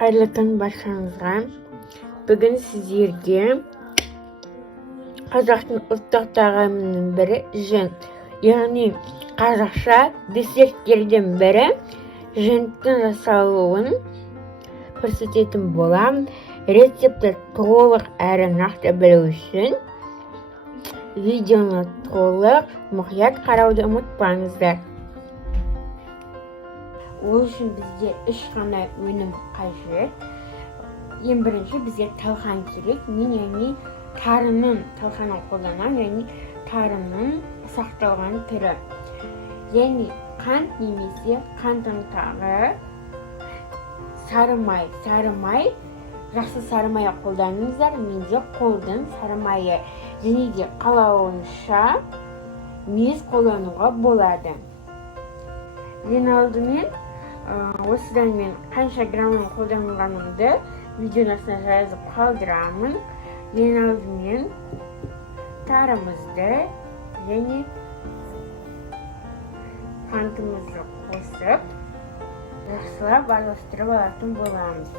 Қайырлы күн баршаңызға. Бүгін сіздерге қазақтың ұлттық тағамының бірі жүн, яғни қазақша десерттердің бірі жүнттің жасалуын көрсететін болам. Рецепті толық әрі нақты білу үшін видеоны толық мұқият қарауды ұмытпаңыздар. Ол үшін бізде 3 қана өнім қажет. Ең бірінші бізге талқан керек. Мен яғни тарының талқанын қолданамын, яғни тарының сақталған түрі. Яғни қант немесе қант ұнтағы, сары май, жақсы сары май қолданыңыздар. Менде қолдың сары майы, және де қалауынша мес қолдануға болады. Ең алдымен осыдан мен қанша граммын қолданғанымды видеоның астына жазып қалдырамын. Ең алдымен тарымызды және қантымызды қосып, жақсылап араластырып алатын боламыз.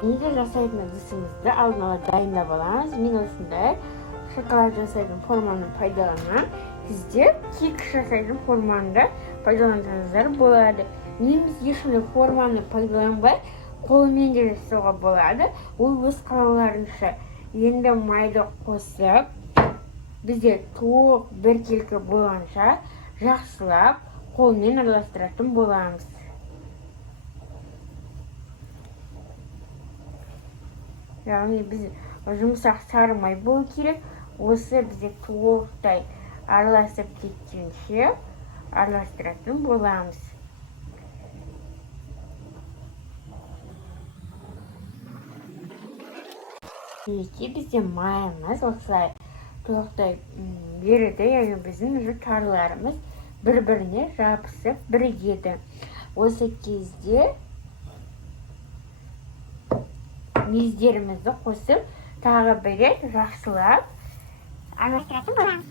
Неде жасайтын ыдысымызды алдын ала дайындап аламыз. Мен осындай шоколад жасайтын форманы пайдаланамын. Сіздер кек жасайтын форманы пайдалансаңыздар болады. Неміз ешқандай форманы пайдаланбай қолмен де жасауға болады. Ол өз қалауларынша. Енді майды қосып, бізде толық біркелкі болғанша жақсылап қолмен араластыратын боламыз. Яғни біз жұмсақ сары май болу керек. Осы бізде толықтай араласып кеткенше араластыратын боламыз. Бізде майымыз осылай толықтай береді, яғни біздің тарларымыз бір-біріне жабысып бірігеді. Осы кезде мездерімізді қосып, тағы бір рет жақсылап араластыратын боламыз.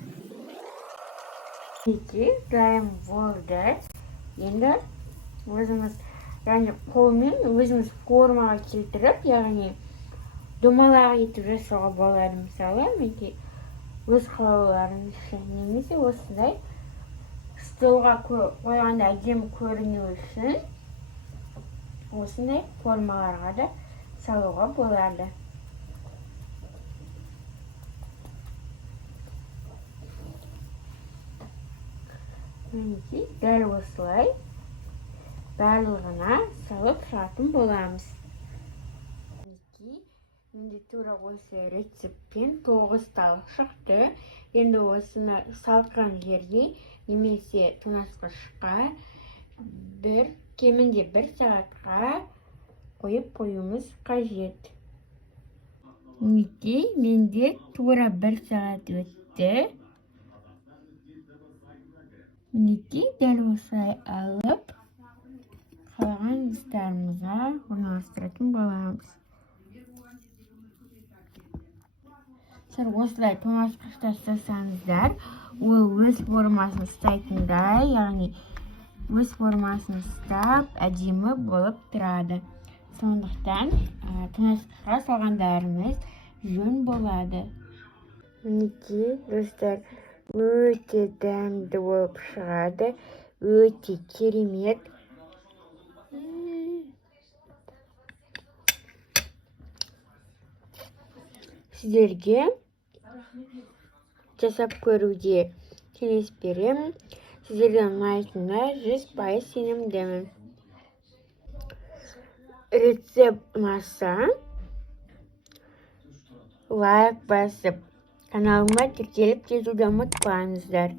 Дайын болды. Енді өзіміз қолмен өзіміз формаға келтіріп, яғни домалақ етіп жасауға болады. Мысалы, өз қалауларыңызша немесе осындай столға қойғанда әдемі көріну үшін осындай формаларға да салуға болады. Дәл осылай барлығына салып шығатын боламыз. Енді тура осы рецептпен 9 тал шықты. Енді осыны салқын жерге немесе тоңазытқышқа кемінде 1 сағатқа қойып қоюымыз қажет. Менде тура 1 сағат өтті. Дәл осылай алып, қалаған ыдыстарымызға орналастыратын боламыз. Осылай тоңазытқышта ұстасаңыздар, ол өз формасын ұстайтындай, яғни өз формасын ұстап, әдемі болып тұрады. Сондықтан тоңазытқышқа салғандарымыз жөн болады. Достар, өте дәмді болып шығады, өте керемет. Сіздерге жасап көруде кеңес беремін. Сіздерге ұнайтынына 100% сенімдімін. Рецепт ұнаса, лайк басып, каналыма тіркеліп кетуді ұмытпаңыздар.